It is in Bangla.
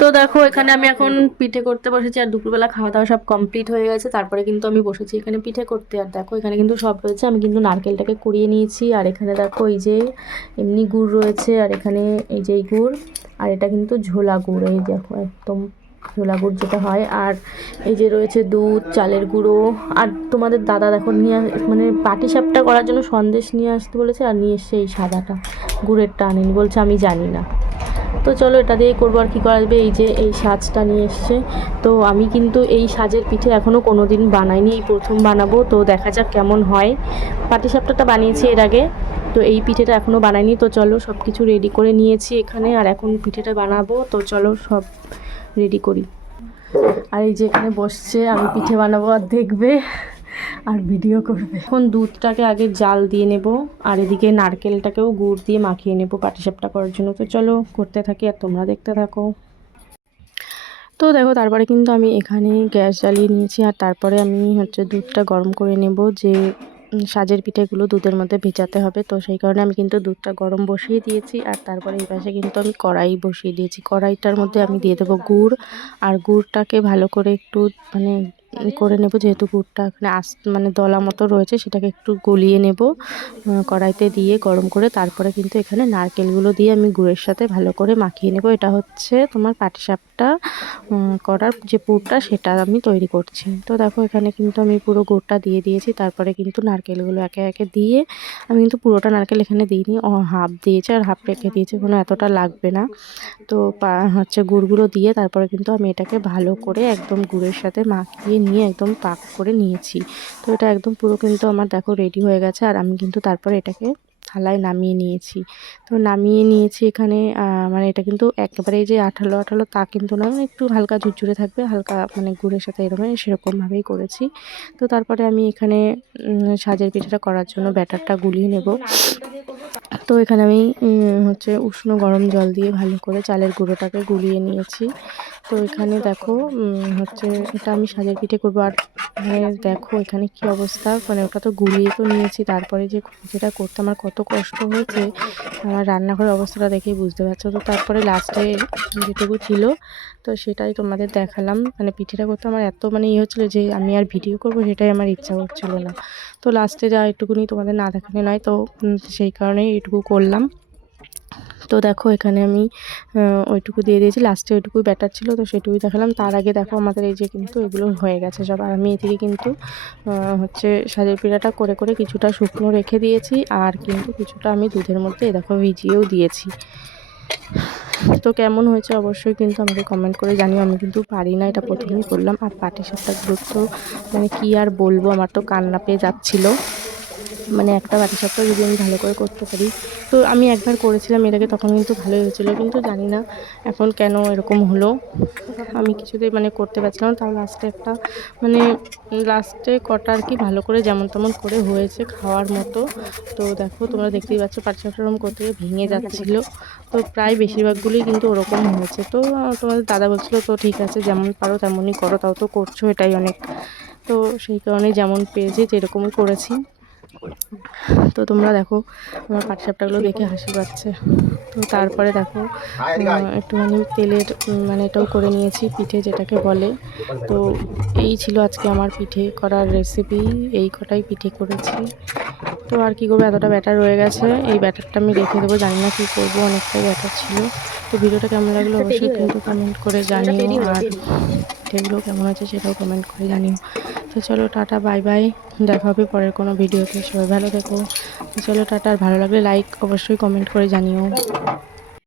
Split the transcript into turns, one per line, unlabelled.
তো দেখো, এখানে আমি এখন পিঠে করতে বসেছি আর দুপুরবেলা খাওয়া দাওয়া সব কমপ্লিট হয়ে গেছে। তারপরে কিন্তু আমি বসেছি এখানে পিঠে করতে। আর দেখো, এখানে কিন্তু সব রয়েছে। আমি কিন্তু নারকেলটাকে কুড়িয়ে নিয়েছি। আর এখানে দেখো, এই যে এমনি গুড় রয়েছে। আর এখানে এই যে গুড়। আর এটা কিন্তু ঝোলা গুড়। এই দেখো, একদম ঝোলা গুড় যেটা হয়। আর এই যে রয়েছে দুধ, চালের গুঁড়ো। আর তোমাদের দাদা দেখো, নিয়ে মানে পাটি সাপটা করার জন্য সন্দেশ নিয়ে আসতে বলেছে। আর নিয়ে এসছে এই সাদাটা। গুড়েরটা আনেনি বলছে, আমি জানি না। তো চলো এটা দিয়ে করব আর কী করা যাবে? এই যে এই সাজটা নিয়ে এসছে। তো আমি কিন্তু এই সাজের পিঠে এখনও কোনো দিন বানাইনি, এই প্রথম বানাবো। তো দেখা যাক কেমন হয়। পাটিসাপটাটা বানিয়েছি এর আগে। তো এই পিঠেটা এখনও বানাইনি। তো চলো সব কিছু রেডি করে নিয়েছি এখানে। আর এখন পিঠেটা বানাবো। তো চলো সব রেডি করি। আর এই যে এখানে বসছে, আমি পিঠে বানাবো, আর দেখবে। আর ভিডিও করবে। এখন দুধটাকে আগে জাল দিয়ে নেব, আর এদিকে নারকেলটাকেও গুড় দিয়ে মাখিয়ে নেব পাটিসাপটা করার জন্য। তো চলো করতে থাকি আর তোমরা দেখতে থাকো। তো দেখো, তারপরে কিন্তু আমি এখানে গ্যাস জ্বালিয়ে নিয়েছি, আর তারপরে আমি হচ্ছে দুধটা গরম করে নেব, যে সাজের পিঠেগুলো দুধের মধ্যে ভেজাতে হবে। তো সেই কারণে আমি কিন্তু দুধটা গরম বসিয়ে দিয়েছি, আর তারপরে এই পাশে কিন্তু আমি কড়াই বসিয়ে দিয়েছি। কড়াইটার মধ্যে আমি দিয়ে দেবো গুড়, আর গুড়টাকে ভালো করে একটু মানে করে নেব, যেহেতু গুড়টা এখানে আস মানে দলা মতো রয়েছে, সেটাকে একটু গলিয়ে নেব কড়াইতে দিয়ে গরম করে তারপরে কিন্তু এখানে নারকেলগুলো দিয়ে আমি গুড়ের সাথে ভালো করে মাখিয়ে নেব। এটা হচ্ছে তোমার পাটিসাপটা করার যে পুরটা সেটা আমি তৈরি করছি। তো দেখো এখানে কিন্তু আমি পুরো গুড়টা দিয়ে দিয়েছি, তারপরে কিন্তু নারকেলগুলো একে একে দিয়ে আমি কিন্তু পুরোটা নারকেল এখানে দিইনি হাফ দিয়েছি আর হাফ রেখে দিয়েছি, কোনো এতটা লাগবে না। তো হচ্ছে গুড়গুলো দিয়ে তারপরে কিন্তু আমি এটাকে ভালো করে একদম গুড়ের সাথে মাখিয়ে নিয়ে একদম পাক করে নিয়েছি। তো এটা একদম পুরো কিন্তু আমার দেখো রেডি হয়ে গেছে আর আমি কিন্তু তারপরে এটাকে থালায় নামিয়ে নিয়েছি। তো নামিয়ে নিয়েছি এখানে মানে এটা কিন্তু একেবারে যে আঠালো আঠালো তা কিন্তু না মানে একটু হালকা ঝুরঝুরে থাকবে, হালকা মানে গুড়ের সাথে এরকম, সেরকমভাবেই করেছি। তো তারপরে আমি এখানে সাজের পিঠাটা করার জন্য ব্যাটারটা গুলিয়ে নেব। তো এখানে আমি হচ্ছে উষ্ণ গরম জল দিয়ে ভালো করে চালের গুঁড়োটাকে গুলিয়ে নিয়েছি। তো এখানে দেখো হচ্ছে এটা আমি সাজের পিঠে করব। আর দেখো এখানে কি অবস্থা? মানে ওটা তো গুলিয়ে তো নিয়েছি তারপরে যে যেটা করতে আমার কত কষ্ট হয়েছে আমার রান্নাঘরের অবস্থাটা দেখেই বুঝতে পারছ। তো তারপরে লাস্টে যেটুকু ছিল তো সেটাই তোমাদের দেখালাম। মানে পিঠেটা করতে আমার এত মানে ইয়ে হচ্ছিল যে আমি আর ভিডিও করব সেটাই আমার ইচ্ছা করছিল না। তো লাস্টে যা একটুকুনি তোমাদের না দেখানো নয় তো সেই কারণেই এটুকু করলাম। তো দেখো এখানে আমি ওইটুকু দিয়ে দিয়েছি। লাস্টে ওইটুকুই ব্যাটার ছিল, তো সেটুকুই দেখালাম। তার আগে দেখো আমাদের এই যে কিন্তু এগুলো হয়ে গেছে সব। আর আমি এদিকে কিন্তু হচ্ছে সাজের পিঠাটা করে করে কিছুটা শুকনো রেখে দিয়েছি। আর কিন্তু কিছুটা আমি দুধের মধ্যে দেখো ভিজিয়েও দিয়েছি। তো কেমন হয়েছে অবশ্যই কিন্তু আমাকে কমেন্ট করে জানিও। আমি কিন্তু পারি না এটা প্রথমেই করলাম। আর পাটি সাপটা গুরুত্ব মানে কি আর বলব? আমার তো কান্না পেয়ে যাচ্ছিল। মানে একটা বাটি সাপটা যদি আমি ভালো করে করতে পারি। তো আমি একবার করেছিলাম, এর আগে তখন কিন্তু ভালোই হয়েছিল, কিন্তু জানি না এখন কেন এরকম হলো। আমি কিছুতেই মানে করতে পারছিলাম তাও লাস্টে একটা মানে লাস্টে কটা আর কি ভালো করে যেমন তেমন করে হয়েছে খাওয়ার মতো। তো দেখো, তোমরা দেখতেই পাচ্ছ পাটি ওরকম করতে গিয়ে ভেঙে যাচ্ছিল। তো প্রায় বেশিরভাগগুলোই কিন্তু ওরকম হয়েছে। তো তোমাদের দাদা বলছিলো, তো ঠিক আছে, যেমন পারো তেমনই করো, তাও তো করছ এটাই অনেক। তো সেই কারণে যেমন পেয়েছি যেরকমই করেছি। তো তোমরা দেখো আমার পাটসাপটাগুলো দেখে হাসি পাচ্ছে। তো তারপরে দেখো একটুখানি তেলের মানে এটাও করে নিয়েছি পিঠে যেটাকে বলে। তো এই ছিল আজকে আমার পিঠে করার রেসিপি এই কটাই পিঠে করেছি। তো আর কি করব এতটা ব্যাটার রয়ে গেছে। এই ব্যাটারটা আমি রেখে দেবো জানি না কী করব অনেকটাই ব্যাটার ছিল। তো ভিডিওটা কেমন লাগল অবশ্যই কিন্তু কমেন্ট করে জানিও। আর পিঠেগুলো কেমন আছে সেটাও কমেন্ট করে জানিও। তো চলো টাটা বাই বাই দেখা হবে পরের কোনো ভিডিওতে সবাই ভালো দেখো চলো টাটা। আর ভালো লাগলে লাইক অবশ্যই কমেন্ট করে জানিও।